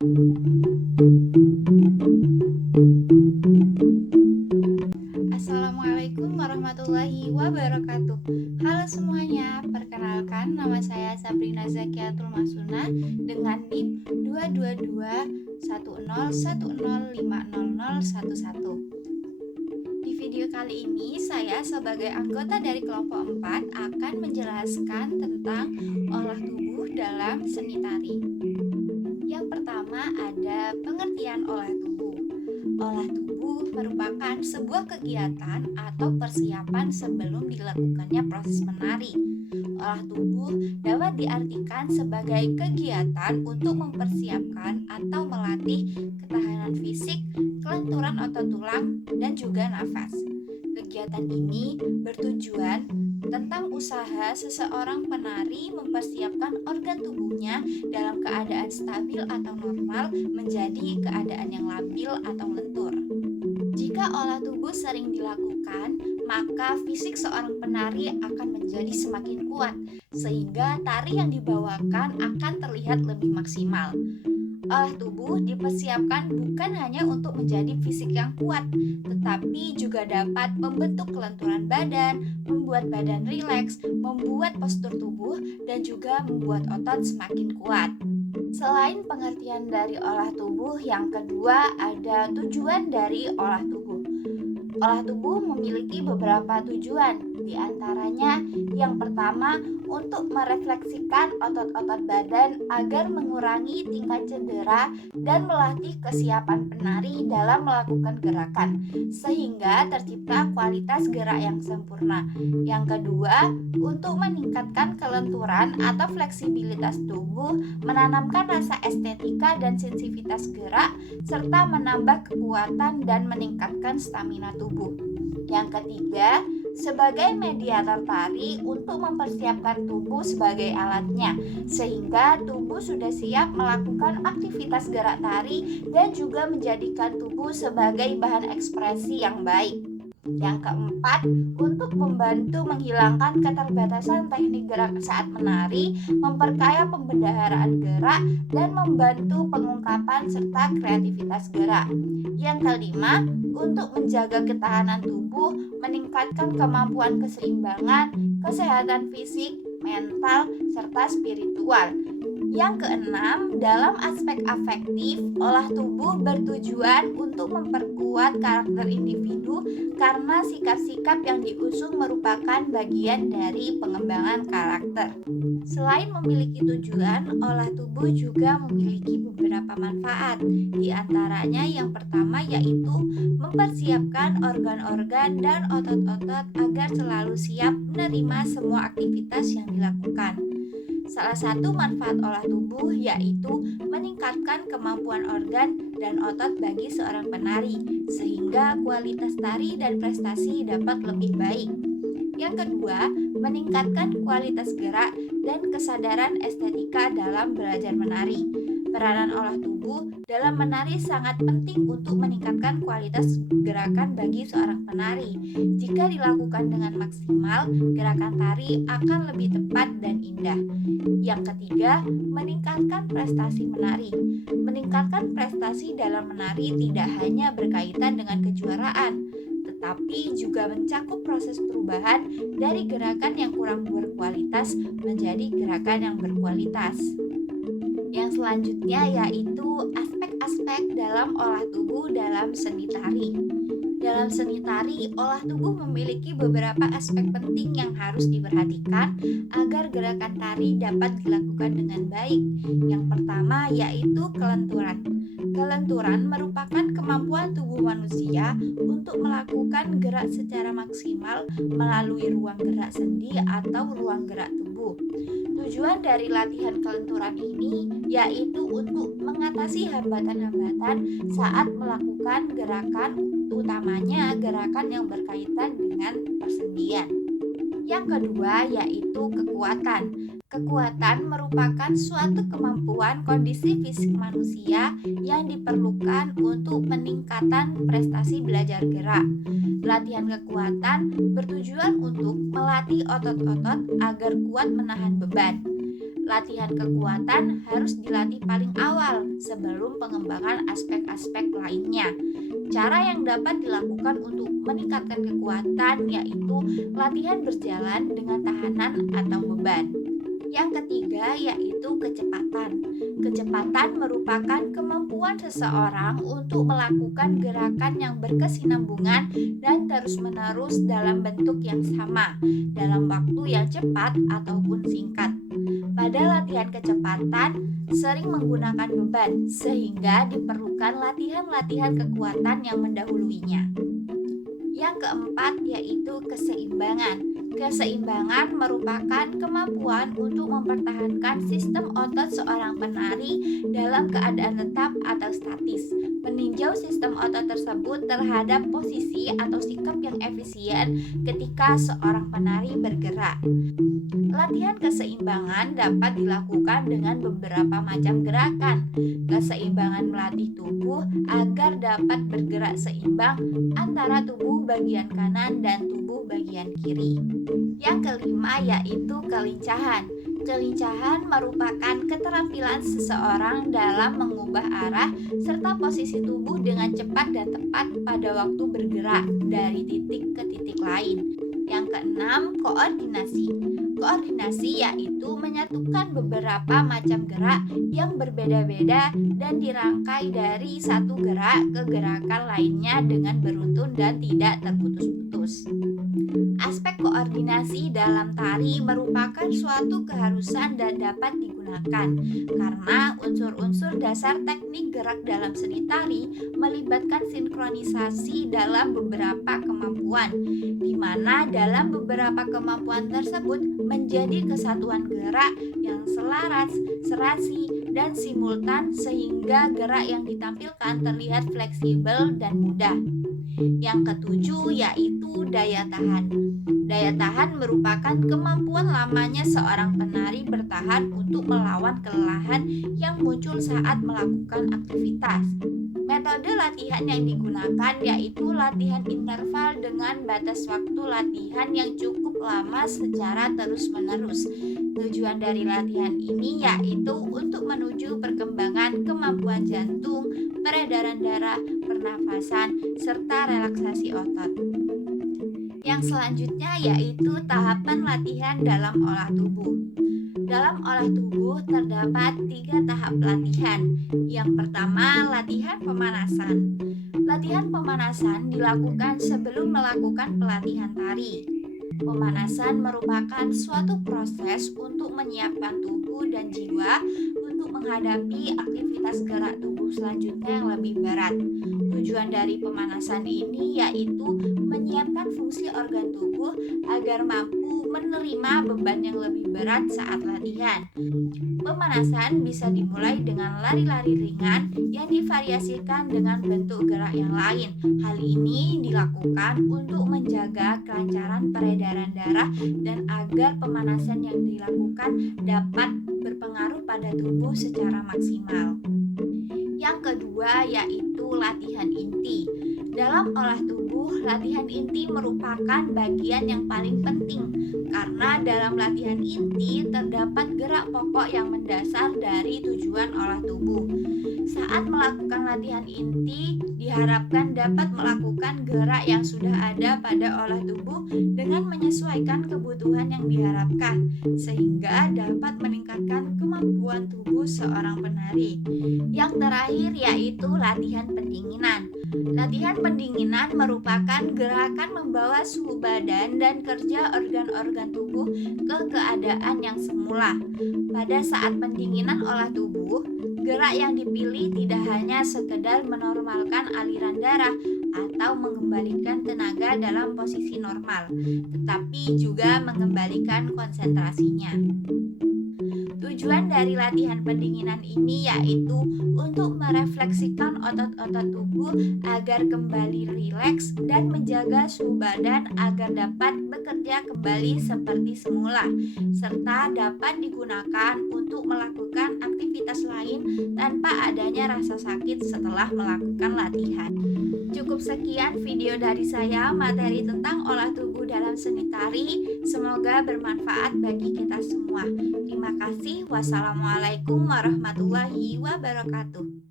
Assalamualaikum warahmatullahi wabarakatuh. Halo semuanya, perkenalkan nama saya Sabrina Zakiatul Masuna dengan NIM 2221010500011. Di video kali ini saya sebagai anggota dari kelompok 4 akan menjelaskan tentang olah tubuh dalam seni tari. Yang pertama ada pengertian olah tubuh. Olah tubuh merupakan sebuah kegiatan atau persiapan sebelum dilakukannya proses menari. Olah tubuh dapat diartikan sebagai kegiatan untuk mempersiapkan atau melatih ketahanan fisik, kelenturan otot tulang, dan juga nafas. Kegiatan ini bertujuan tentang usaha seseorang penari mempersiapkan organ tubuhnya dalam keadaan stabil atau normal menjadi keadaan yang labil atau lentur. Jika olah tubuh sering dilakukan, maka fisik seorang penari akan menjadi semakin kuat, sehingga tari yang dibawakan akan terlihat lebih maksimal. Olah tubuh dipersiapkan bukan hanya untuk menjadi fisik yang kuat, tetapi juga dapat membentuk kelenturan badan, membuat badan rileks, membuat postur tubuh, dan juga membuat otot semakin kuat. Selain pengertian dari olah tubuh, yang kedua ada tujuan dari olah tubuh. Olah tubuh memiliki beberapa tujuan, di antaranya yang pertama untuk merefleksikan otot-otot badan agar mengurangi tingkat cedera dan melatih kesiapan penari dalam melakukan gerakan, sehingga tercipta kualitas gerak yang sempurna. Yang kedua, untuk meningkatkan kelenturan atau fleksibilitas tubuh, menanamkan rasa estetika dan sensitivitas gerak, serta menambah kekuatan dan meningkatkan stamina tubuh. Yang ketiga, sebagai mediator tari untuk mempersiapkan tubuh sebagai alatnya, sehingga tubuh sudah siap melakukan aktivitas gerak tari dan juga menjadikan tubuh sebagai bahan ekspresi yang baik. Yang keempat, untuk membantu menghilangkan keterbatasan teknik gerak saat menari, memperkaya pembendaharaan gerak, dan membantu pengungkapan serta kreativitas gerak. Yang kelima, untuk menjaga ketahanan tubuh, meningkatkan kemampuan keseimbangan, kesehatan fisik, mental, serta spiritual. Yang keenam, dalam aspek afektif, olah tubuh bertujuan untuk memperkuat karakter individu karena sikap-sikap yang diusung merupakan bagian dari pengembangan karakter. Selain memiliki tujuan, olah tubuh juga memiliki beberapa manfaat. Di antaranya yang pertama yaitu mempersiapkan organ-organ dan otot-otot agar selalu siap menerima semua aktivitas yang dilakukan. Salah satu manfaat olah tubuh yaitu meningkatkan kemampuan organ dan otot bagi seorang penari, sehingga kualitas tari dan prestasi dapat lebih baik. Yang kedua, meningkatkan kualitas gerak dan kesadaran estetika dalam belajar menari. Peranan olah tubuh dalam menari sangat penting untuk meningkatkan kualitas gerakan bagi seorang penari. Jika dilakukan dengan maksimal, gerakan tari akan lebih tepat dan indah. Yang ketiga, meningkatkan prestasi menari. Meningkatkan prestasi dalam menari tidak hanya berkaitan dengan kejuaraan, tetapi juga mencakup proses perubahan dari gerakan yang kurang berkualitas menjadi gerakan yang berkualitas. Yang selanjutnya yaitu aspek-aspek dalam olah tubuh dalam seni tari. Dalam seni tari, olah tubuh memiliki beberapa aspek penting yang harus diperhatikan agar gerakan tari dapat dilakukan dengan baik. Yang pertama yaitu kelenturan. Kelenturan merupakan kemampuan tubuh manusia untuk melakukan gerak secara maksimal melalui ruang gerak sendi atau ruang gerak tubuh. Tujuan dari latihan kelenturan ini yaitu untuk mengatasi hambatan-hambatan saat melakukan gerakan, utamanya gerakan yang berkaitan dengan persendian. Yang kedua yaitu kekuatan. Kekuatan merupakan suatu kemampuan kondisi fisik manusia yang diperlukan untuk peningkatan prestasi belajar gerak. Latihan kekuatan bertujuan untuk melatih otot-otot agar kuat menahan beban. Latihan kekuatan harus dilatih paling awal sebelum pengembangan aspek-aspek lainnya. Cara yang dapat dilakukan untuk meningkatkan kekuatan yaitu latihan berjalan dengan tahanan atau beban. Yang ketiga yaitu kecepatan. Kecepatan merupakan kemampuan seseorang untuk melakukan gerakan yang berkesinambungan dan terus-menerus dalam bentuk yang sama, dalam waktu yang cepat ataupun singkat. Pada latihan kecepatan, sering menggunakan beban, sehingga diperlukan latihan-latihan kekuatan yang mendahuluinya. Yang keempat yaitu keseimbangan. Keseimbangan merupakan kemampuan untuk mempertahankan sistem otot seorang penari dalam keadaan tetap atau statis, meninjau sistem otot tersebut terhadap posisi atau sikap yang efisien ketika seorang penari bergerak. Latihan keseimbangan dapat dilakukan dengan beberapa macam gerakan. Keseimbangan melatih tubuh agar dapat bergerak seimbang antara tubuh bagian kanan dan tubuh bagian kiri. Yang kelima yaitu kelincahan. Kelincahan merupakan keterampilan seseorang dalam mengubah arah serta posisi tubuh dengan cepat dan tepat pada waktu bergerak dari titik ke titik lain. Yang keenam, koordinasi. Koordinasi yaitu menyatukan beberapa macam gerak yang berbeda-beda dan dirangkai dari satu gerak ke gerakan lainnya dengan beruntun dan tidak terputus-putus. Aspek koordinasi dalam tari merupakan suatu keharusan dan dapat digunakan karena unsur-unsur dasar teknik gerak dalam seni tari melibatkan sinkronisasi dalam beberapa kemampuan, di mana dalam beberapa kemampuan tersebut menjadi kesatuan gerak yang selaras, serasi, dan simultan sehingga gerak yang ditampilkan terlihat fleksibel dan mudah. Yang ketujuh yaitu daya tahan. Daya tahan merupakan kemampuan lamanya seorang penari bertahan untuk melawan kelelahan yang muncul saat melakukan aktivitas. Metode latihan yang digunakan yaitu latihan interval dengan batas waktu latihan yang cukup lama secara terus-menerus. Tujuan dari latihan ini yaitu untuk menuju perkembangan kemampuan jantung, peredaran darah, pernafasan, serta relaksasi otot. Yang selanjutnya yaitu tahapan latihan dalam olah tubuh. Dalam olah tubuh terdapat 3 tahap latihan. Yang pertama, latihan pemanasan. Latihan pemanasan dilakukan sebelum melakukan pelatihan tari. Pemanasan merupakan suatu proses untuk menyiapkan tubuh dan jiwa untuk menghadapi aktivitas gerak tubuh selanjutnya yang lebih berat. Tujuan dari pemanasan ini yaitu menyiapkan fungsi organ tubuh agar mampu menerima beban yang lebih berat saat latihan. Pemanasan bisa dimulai dengan lari-lari ringan yang divariasikan dengan bentuk gerak yang lain. Hal ini dilakukan untuk menjaga kelancaran peredaran darah dan agar pemanasan yang dilakukan dapat berpengaruh pada tubuh secara maksimal. Yang kedua yaitu latihan inti. Dalam olah tubuh, latihan inti merupakan bagian yang paling penting karena dalam latihan inti terdapat gerak pokok yang mendasar dari tujuan olah tubuh. Saat melakukan latihan inti, diharapkan dapat melakukan gerak yang sudah ada pada olah tubuh dengan menyesuaikan kebutuhan yang diharapkan, sehingga dapat meningkatkan kemampuan tubuh seorang penari. Yang terakhir yaitu latihan pendinginan. Latihan pendinginan merupakan gerakan membawa suhu badan dan kerja organ-organ tubuh ke keadaan yang semula. Pada saat pendinginan olah tubuh, gerak yang dipilih tidak hanya sekedar menormalkan aliran darah atau mengembalikan tenaga dalam posisi normal, tetapi juga mengembalikan konsentrasinya. Tujuan dari latihan pendinginan ini yaitu untuk merefleksikan otot-otot tubuh agar kembali rileks dan menjaga suhu badan agar dapat bekerja kembali seperti semula, serta dapat digunakan untuk melakukan aktivitas lain tanpa adanya rasa sakit setelah melakukan latihan. Cukup sekian video dari saya, materi tentang olah tubuh dalam seni tari. Semoga bermanfaat bagi kita semua. Terima kasih. Wassalamualaikum warahmatullahi wabarakatuh.